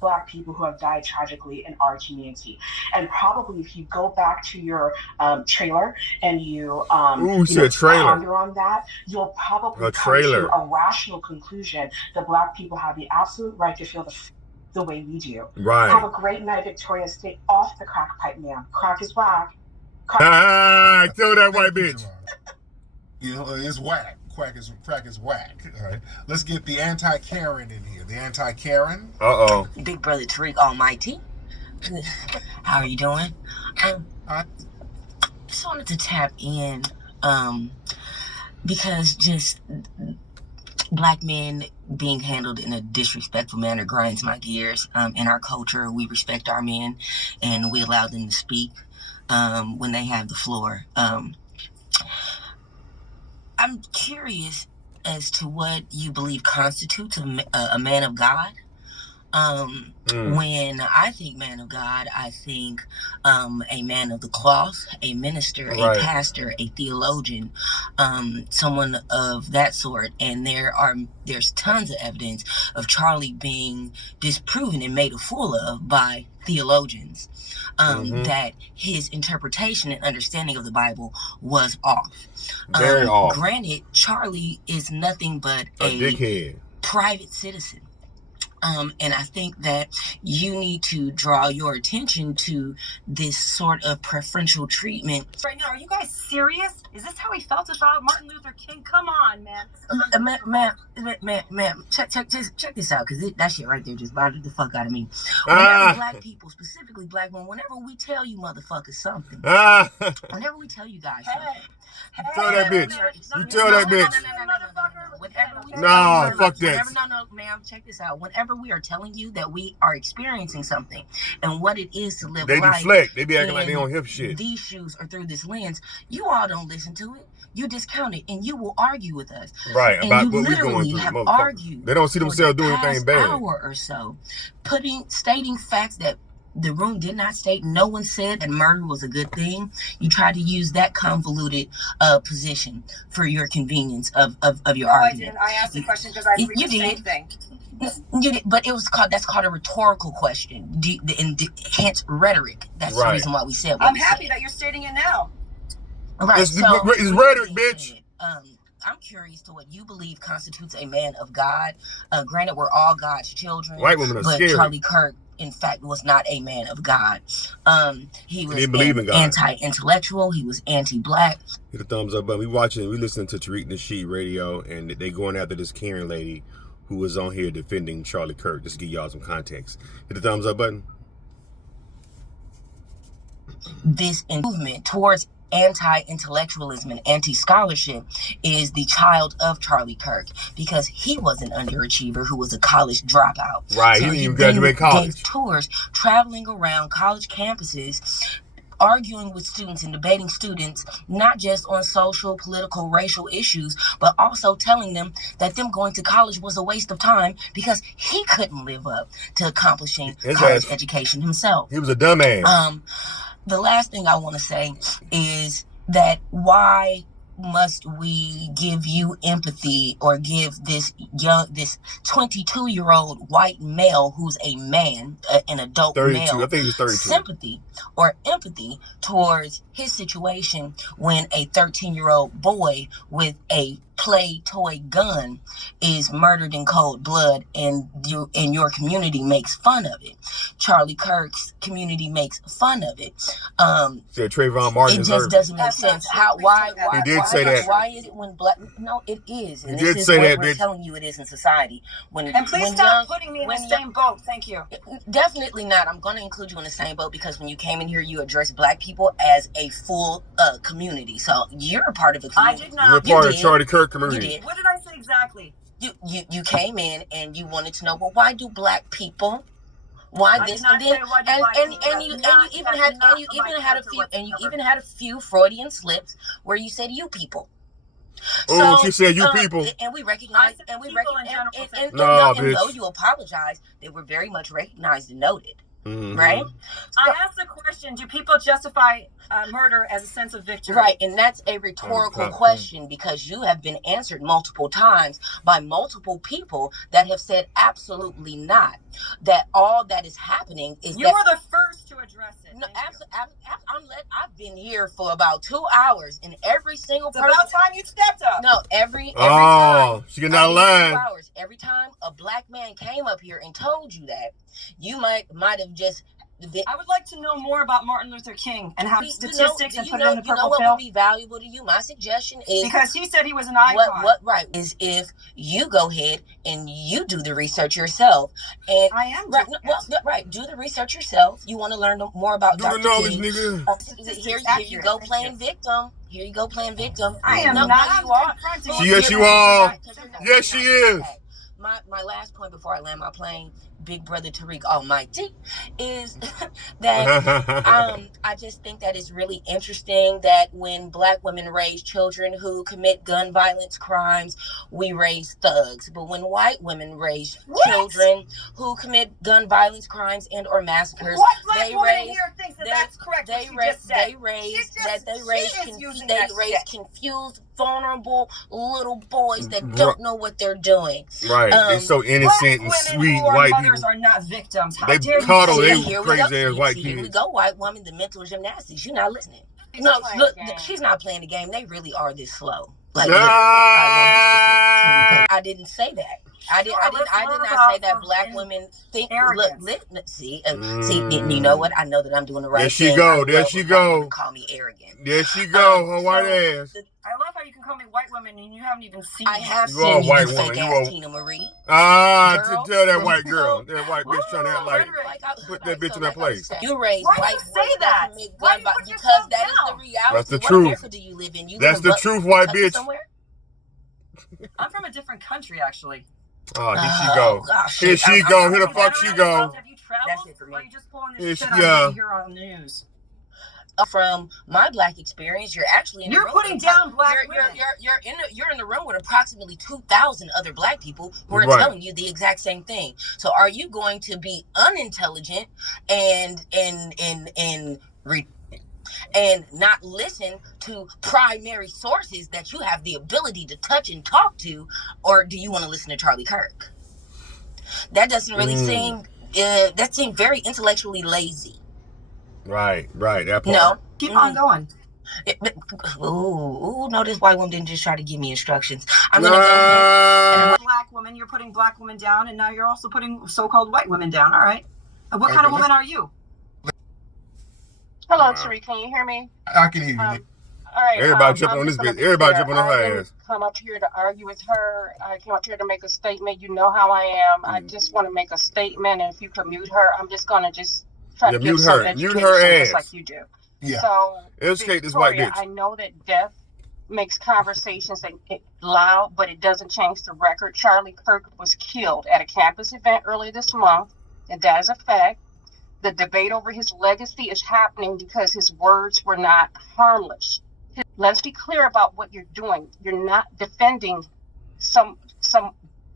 Black people who have died tragically in our community. And probably if you go back to your trailer and Ooh, you you know, said trailer. ponder on that, you'll A probably come to trailer. a rational conclusion that Black people have the absolute right to feel the way we do. Have Right. a great night, Victoria. Stay off the crack pipe, ma'am. Crack is whack. Crack. Ah, tell that white Thank you, bitch. Javon. It's whack. Crack is whack. All right. Let's get the anti-Karen in here. The anti-Karen. Uh-oh. Big Brother Tariq Almighty. How are you doing? I just wanted to tap in because just Black men being handled in a disrespectful manner grinds my gears. In our culture, we respect our men and we allow them to speak when they have the floor. I'm curious as to what you believe constitutes a man of God. When I think man of God, I think a man of the cloth, a minister, Right. a pastor, a theologian, someone of that sort. And there's tons of evidence of Charlie being disproven and made a fool of by theologians. That his interpretation and understanding of the Bible was off. Very off. Granted, Charlie is nothing but A dickhead. private citizen. And I think that you need to draw your attention to this sort of preferential treatment. Right now, are you guys serious? Is this how he felt about Martin Luther King? Come on, man. Ma'am, check this out, because that shit right there just bothered the fuck out of me. Whenever Black people, specifically Black women, whenever we tell you motherfuckers something, whenever we tell you guys something, tell that bitch. You tell that bitch. No, fuck that. No, ma'am, check this out. Whenever we are telling you that we are experiencing something and what it is to live they life, deflect. They be acting like they don't hip shit. These shoes or through this lens, you all don't listen to it. You discount it and you will argue with us. Right, and about you what we going through. Have argued. They don't see themselves doing anything bad. Hour or so, stating facts that the room did not state. No one said that murder was a good thing. You tried to use that convoluted position for your convenience of your argument. I asked the question because I believe the same thing. You did, but that's called a rhetorical question, hence rhetoric. That's the reason why we said what I'm happy that you're stating it now. Right, it's rhetoric, bitch. I'm curious to what you believe constitutes a man of God. Granted, we're all God's children. White women are but scary. Charlie Kirk, in fact, was not a man of God. He was anti-intellectual. He was anti-Black. Hit the thumbs up button. We listening to Tariq Nasheed radio, and they going after this Karen lady who was on here defending Charlie Kirk. Just to give y'all some context. Hit the thumbs up button. This movement towards anti-intellectualism and anti-scholarship is the child of Charlie Kirk, because he was an underachiever who was a college dropout. Right, he didn't even graduate college. Gave tours traveling around college campuses, arguing with students and debating students, not just on social, political, racial issues, but also telling them that them going to college was a waste of time because he couldn't live up to accomplishing college education himself. He was a dumbass. The last thing I want to say is that why must we give you empathy or give this 22-year-old white male who's a man, an adult 32, male, I think he was 32. sympathy or empathy towards his situation when a 13-year-old boy with a play toy gun is murdered in cold blood and your community makes fun of it? Charlie Kirk's community makes fun of it. Said Trayvon Martin. It just doesn't make sense. Why he did say that. Why is it when Black? No, it is. And he did say that, we're bitch. telling you it is in society. And please stop putting me in the same boat. Thank you. Definitely not. I'm going to include you in the same boat because when you came in here, you addressed Black people as a full community. So you're a part of a community. I did not. You're a part of Charlie Kirk community. You did. What did I say exactly? You came in and you wanted to know, well, why do Black people? Why this and then and you even had a few Freudian slips where you said you people. Oh, she said you people. And we recognize and No, bitch. though you apologize, they were very much recognized and noted. right? I asked the question, do people justify murder as a sense of victory? Right, and that's a rhetorical question because you have been answered multiple times by multiple people that have said absolutely not. That all that is happening is You were the first to address it. No, I've been here for about 2 hours, and every single person. It's about time you stepped up. No, every time. She getting out of line. 2 hours. Every time a black man came up here and told you that, you might have just. I would like to know more about Martin Luther King and how statistics and put it in the purple pill. What would be valuable to you? My suggestion is because he said he was an icon. What right is if you go ahead and you do the research yourself. And I am right. Right. Do the research yourself. You want to learn more about Dr. knowledge, King. Nigga. Here you go playing victim. Here you go playing victim. I am not. You are. Yes, you are. Yes, she is. My last point before I land my plane, Big Brother Tariq Almighty, is that I just think that it's really interesting that when black women raise children who commit gun violence crimes, we raise thugs. But when white women raise children who commit gun violence crimes and or massacres, what black woman in here thinks that's correct? They raise confused, vulnerable little boys that don't know what they're doing. Right. They're so innocent and sweet. White mothers are not victims. They coddle they crazy ass white kids. Here we go, white woman, the mental gymnastics. You're not listening. No, look, she's not playing the game. They really are this slow. Like, I didn't say that. I did not say that black women think. See, you know what? I know that I'm doing the right thing. There she go. Call me arrogant. There she go. Her white ass. I love how you can call me white women and you haven't even seen. I have you seen you, white woman. You Tina Marie. To tell that white girl, that white bitch trying to act like put that bitch in her place. You raised white say that? Why because that is the reality. That's the truth. What do you live in? That's the truth, white bitch. I'm from a different country, actually. Oh, here she go. Here she go. Here the fuck she go. Have you traveled? That's it for me. Or are you just pulling this shit out here on the news? From my black experience, you're actually in the room. You're putting down black women. You're in the room with approximately 2,000 other black people who are telling you the exact same thing. So are you going to be unintelligent and not listen to primary sources that you have the ability to touch and talk to, or do you want to listen to Charlie Kirk? That doesn't really seem. That seems very intellectually lazy. Right. That part. No, keep on going. No, this white woman didn't just try to give me instructions. I'm gonna go ahead and black woman, you're putting black women down, and now you're also putting so-called white women down. All right. What kind of woman are you? Hello, Tariq. Can you hear me? I can hear you. All right. Everybody jumping on this bitch. Everybody jumping on her ass. Come up here to argue with her. I came up here to make a statement. You know how I am. I just want to make a statement, and if you can mute her, I'm just gonna try to give some education, mute her ass, just like you do. Yeah. So, educate this white bitch. I know that death makes conversations loud, but it doesn't change the record. Charlie Kirk was killed at a campus event earlier this month, and that is a fact. The debate over his legacy is happening because his words were not harmless. Let's be clear about what you're doing. You're not defending some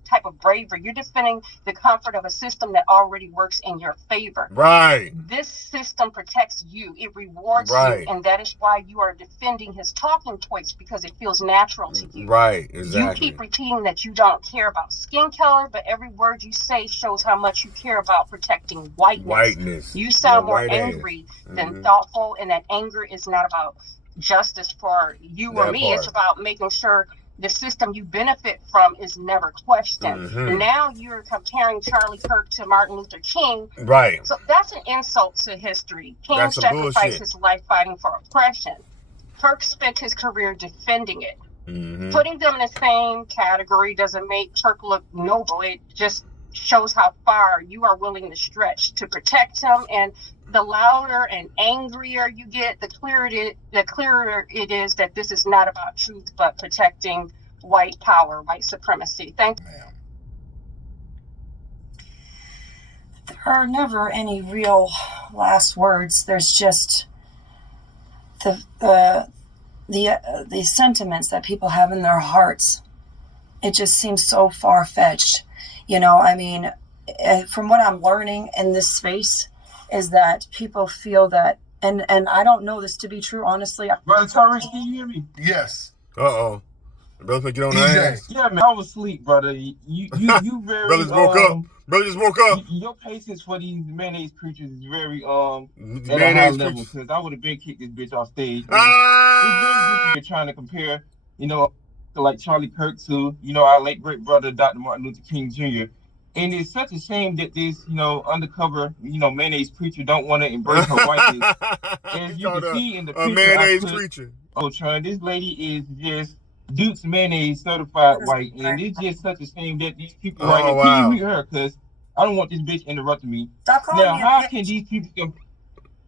type of bravery. You're defending the comfort of a system that already works in your favor. Right. This system protects you. It rewards you. And that is why you are defending his talking points, because it feels natural to you. Right, exactly. You keep repeating that you don't care about skin color, but every word you say shows how much you care about protecting whiteness. You sound more angry than thoughtful, and that anger is not about justice for you or me. It's about making sure the system you benefit from is never questioned. Now you're comparing Charlie Kirk to Martin Luther King. Right. So that's an insult to history. King sacrificed his life fighting for oppression. Kirk spent his career defending it. Putting them in the same category doesn't make Kirk look noble. It just shows how far you are willing to stretch to protect him. And the louder and angrier you get, the clearer it is that this is not about truth, but protecting white power, white supremacy. Thank you. There are never any real last words. There's just the sentiments that people have in their hearts. It just seems so far-fetched. You know, I mean, from what I'm learning in this space, is that people feel that, and I don't know this to be true, honestly. Brother Tariq, can you hear me? Yes. Uh-oh. Brother, get on the EJ. ass. Yeah, man, I was asleep, brother. You very Brother just woke up. Brother just woke up. Your patience for these mayonnaise preachers is very at a high Mayonnaise level, preachers. because I would have been kicked this bitch off stage. Ah! You're trying to compare, like Charlie Kirk to, our late great brother Dr. Martin Luther King Jr. And it's such a shame that this, undercover, mayonnaise preacher don't want to embrace her whiteness. As you can see in the picture mayonnaise I put, preacher. this lady is just Duke's mayonnaise certified white, and it's just such a shame that these people right here. Can you mute her? Because I don't want this bitch interrupting me. Stop calling Now, me a how bitch. can these people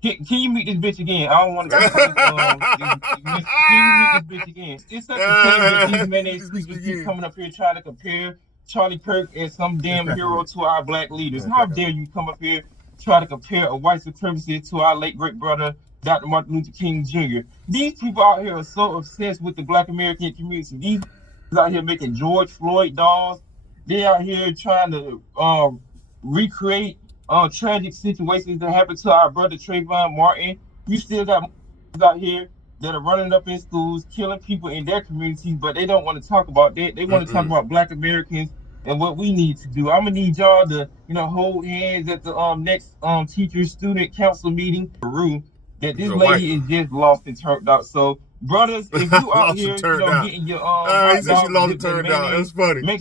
can you meet this bitch again? I don't want to. Can you meet this bitch again? It's such a shame that these mayonnaise preachers keep coming up here trying to compare Charlie Kirk as some damn hero to our black leaders. How dare you come up here try to compare a white supremacist to our late great brother Dr. Martin Luther King Jr. These people out here are so obsessed with the black American community. These out here making George Floyd dolls. They out here trying to recreate tragic situations that happened to our brother Trayvon Martin. You still got out here that are running up in schools, killing people in their communities, but they don't want to talk about that. They want to talk about black Americans and what we need to do. I'm gonna need y'all to, hold hands at the next teacher-student council meeting. Peru, that this lady is just lost and turned out. So, brothers, if you out here, getting your he said she lost and turned out. It was funny. Make sure